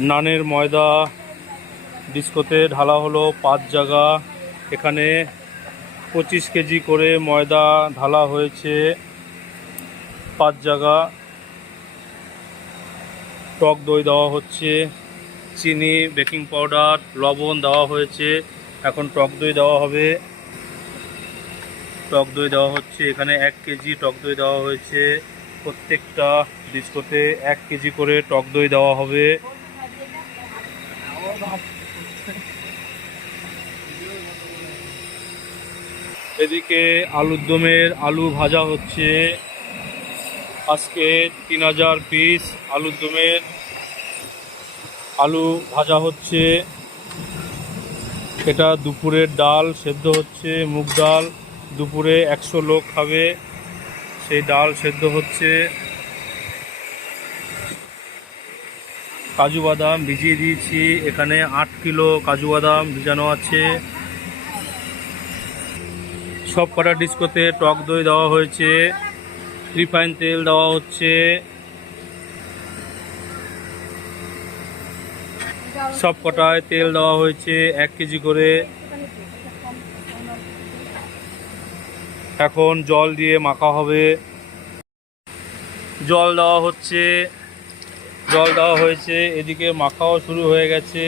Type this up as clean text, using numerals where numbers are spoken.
নানের ময়দা ডিস্কোতে ঢালা হলো 5 জায়গা। এখানে 25 কেজি করে ময়দা ঢালা হয়েছে 5 জায়গা। টক দই দেওয়া হচ্ছে, চিনি, বেকিং পাউডার, লবণ দেওয়া হয়েছে। এখন টক দই দেওয়া হবে। টক দই দেওয়া হচ্ছে, এখানে 1 কেজি টক দই দেওয়া হয়েছে। প্রত্যেকটা ডিস্কোতে 1 কেজি করে টক দই দেওয়া হবে। এদিকে আলুর দমের আলু ভাজা হচ্ছে। আজকে 3000 পিস আলুর দমের আলু ভাজা হচ্ছে। এটা দুপুরের ডাল সেদ্ধ হচ্ছে, মুগ ডাল। দুপুরে 100 লোক খাবে, সেই ডাল সেদ্ধ হচ্ছে। কাজু বাদাম ভিজিয়ে দিয়েছি, এখানে 8 কিলো কাজু বাদাম ভিজানো আছে। সব কটা ডিস্কোতে টক দই দেওয়া হয়েছে, রিফাইন তেল দেওয়া হচ্ছে। সব কটায় তেল দেওয়া হয়েছে 1 কেজি করে। এখন জল দিয়ে মাখা হবে। জল দেওয়া হচ্ছে, জল দেওয়া হয়েছে। এদিকে মাখাও শুরু হয়ে গেছে।